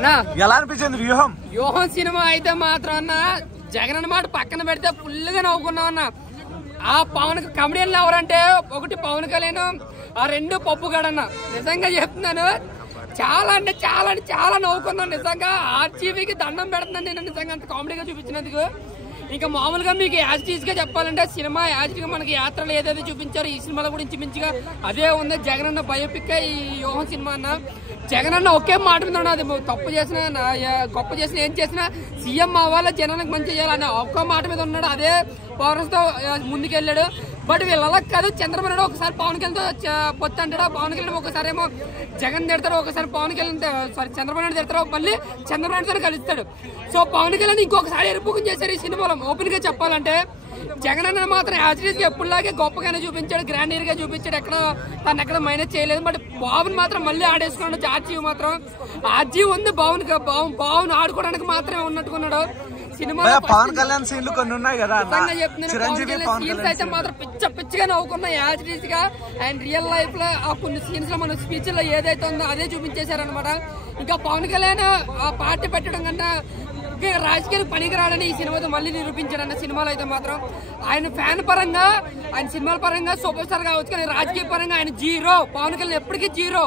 అన్నా ఎలా అనిపించింది వ్యూహం? వ్యూహం సినిమా అయితే మాత్రం అన్న జగన్ అన్నమాట పక్కన పెడితే ఫుల్ గా నవ్వుకున్నాం అన్న. ఆ పవన్ కమెడియన్లు ఎవరంటే ఒకటి పవన్ కళ్యాణ్, ఆ రెండు పప్పుగాడన్న. నిజంగా చెప్తున్నాను, చాలా అంటే చాలా నవ్వుకున్నాను నిజంగా. ఆర్జీవీకి దండం పెడుతున్నాను నేను నిజంగా అంత కామెడీగా చూపించినందుకు. ఇంకా మామూలుగా మీకు యాజిటీస్ గా చెప్పాలంటే సినిమా యాజిటీగా మనకి యాత్రలు ఏదైతే చూపించారో ఈ సినిమాల గురించి మించిగా అదే ఉంది. జగన్ అన్న బయోపిక్ ఈ వ్యూహం సినిమా అన్న. జగన్ అన్న ఒకే మాట మీద ఉన్నది, తప్పు చేసిన గొప్ప చేసిన ఏం చేసినా సీఎం అవ్వాలి, జనానికి మంచి చేయాలని ఒక్క మాట మీద ఉన్నాడు. అదే పవర్స్ తో ముందుకెళ్ళాడు. బట్ వీళ్ళు అలా కాదు. చంద్రబాబు నాయుడు ఒకసారి పవన్ కళ్యాణ్తో పొత్తు అంటాడు, పవన్ కళ్యాణ్ ఒకసారి ఏమో జగన్ తిడతాడు, ఒకసారి పవన్ కళ్యాణ్ సారీ చంద్రబాబు నాయుడు తిడతాడు, మళ్ళీ చంద్రబాబు నాయుడుతో కలుస్తాడు. సో పవన్ కళ్యాణ్ ఇంకొకసారి ఎరుపుకుని చేశారు ఈ సినిమాలో. ఓపెన్ గా చెప్పాలంటే జగన్ అన్న మాత్రం యాజిటీస్ గా ఎప్పుడులాగే గొప్పగానే చూపించాడు, గ్రాండియర్ గా చూపించాడు, తను ఎక్కడ మైనస్ చేయలేదు. బట్ బాబుని మాత్రం మళ్ళీ ఆడేసుకున్నాడు. ఆర్జీవి మాత్రం ఆర్జీవి ఉంది, బాబుని ఆడుకోవడానికి మాత్రమే ఉన్నట్టుకున్నాడు. సినిమాలో పవన్ కళ్యాణ్ సీన్లు కొన్ని ఉన్నాయి కదా, సీన్స్ అయితే మాత్రం పిచ్చిగా నవ్వుకున్నా యాజిటీస్ గా. అండ్ రియల్ లైఫ్ లో ఆ కొన్ని సీన్స్ లో మన స్పీచ్ లో ఏదైతే ఉందో అదే చూపించేశారనమాట. ఇంకా పవన్ కళ్యాణ్ ఆ పార్టీ పెట్టడం కన్నా రాజకీయాలు పనికిరాడని ఈ సినిమాతో మళ్ళీ నిరూపించాడన్న. సినిమాలో అయితే మాత్రం ఆయన ఫ్యాన్ పరంగా, ఆయన సినిమాల పరంగా సూపర్ స్టార్ కావచ్చు, కానీ రాజకీయ పరంగా ఆయన జీరో. పవన్ కళ్యాణ్ ఎప్పటికీ జీరో.